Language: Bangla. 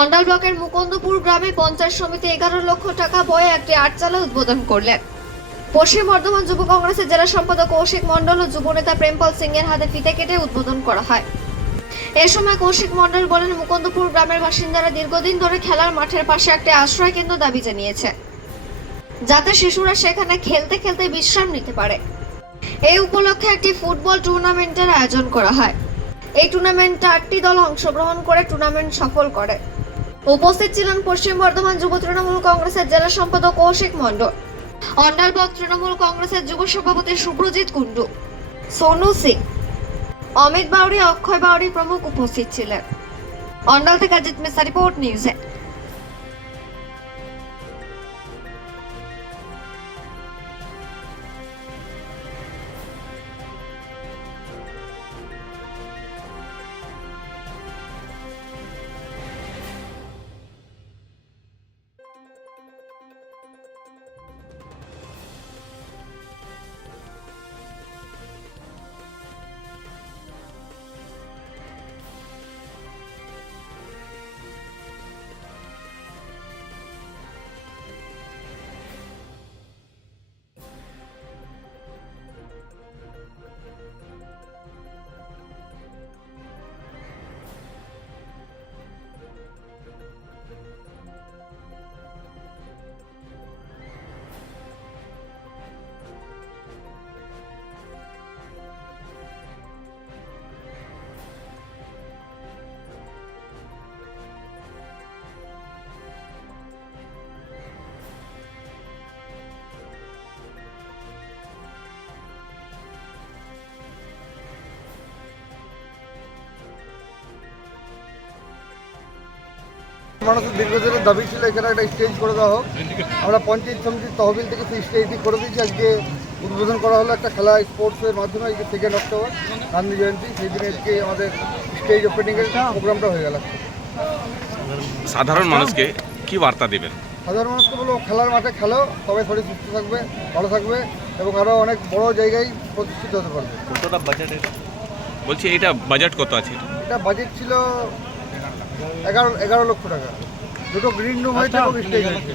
অন্ডাল ব্লকের মুকুন্দপুর গ্রামে পঞ্চায়েত সমিতি এগারো লক্ষ টাকা বয়ে একটি আটচালা উদ্বোধন করলেন। পশ্চিম বর্ধমান যুব কংগ্রেসের জেলা সম্পাদক কৌশিক মন্ডল ও যুবনেতা প্রেমপাল সিং এর হাতে ফিতে কেটে উদ্বোধন করা হয়। এ সময় কৌশিক মন্ডল বলেন, মুকুন্দপুর গ্রামের বাসিন্দারা দীর্ঘদিন ধরে খেলার মাঠের পাশে একটি আশ্রয় কেন্দ্র দাবি জানিয়েছে, যাতে শিশুরা সেখানে খেলতে খেলতে বিশ্রাম নিতে পারে। এই উপলক্ষে একটি ফুটবল টুর্নামেন্টের আয়োজন করা হয়। এই টুর্নামেন্টে আটটি দল অংশগ্রহণ করে টুর্নামেন্ট সফল করে। উপস্থিত ছিলেন পশ্চিম বর্ধমান যুব তৃণমূল কংগ্রেসের জেলা সম্পাদক কৌশিক মণ্ডল অন্ডাল ব্লক তৃণমূল কংগ্রেসের যুব সভাপতি সুব্রজিৎ কুন্ডু সোনু সিং, অমিত বাউরি অক্ষয় বাউরি প্রমুখ উপস্থিত ছিলেন। অন্ডাল থেকে অজিত মেসা রিপোর্ট, নিউজে মানুষের দীর্ঘদিনের দাবি ছিল এখানে একটা স্টেজ করে দেওয়া হোক। আমরা পঞ্চায়েত সমিতির তহবিল থেকে সেই স্টেজটি করে দিয়েছি। আজকে উদ্বোধন করা হলো একটা খেলা স্পোর্টসের মাধ্যমে আজকে সেকেন্ড অক্টোবর গান্ধী জয়ন্তী। সেই দিনে আজকে আমাদের স্টেজ ওপেনিংয়ের প্রোগ্রামটা হয়ে গেল। সাধারণ মানুষকে কি বার্তা দেবেন? সাধারণ মানুষকে বলব খেলার মাঠে খেলো সবাই শরীর সুস্থ থাকবে ভালো থাকবে এবং আরও অনেক বড় জায়গায় প্রতিষ্ঠিত হতে পারবে। কতটা বাজেট বলছি এটা বাজেট কত আছে? এটা বাজেট ছিল এগারো এগারো লক্ষ টাকা। দুটো গ্রিন রুম হয়েছে এবং স্টেজ হয়েছে।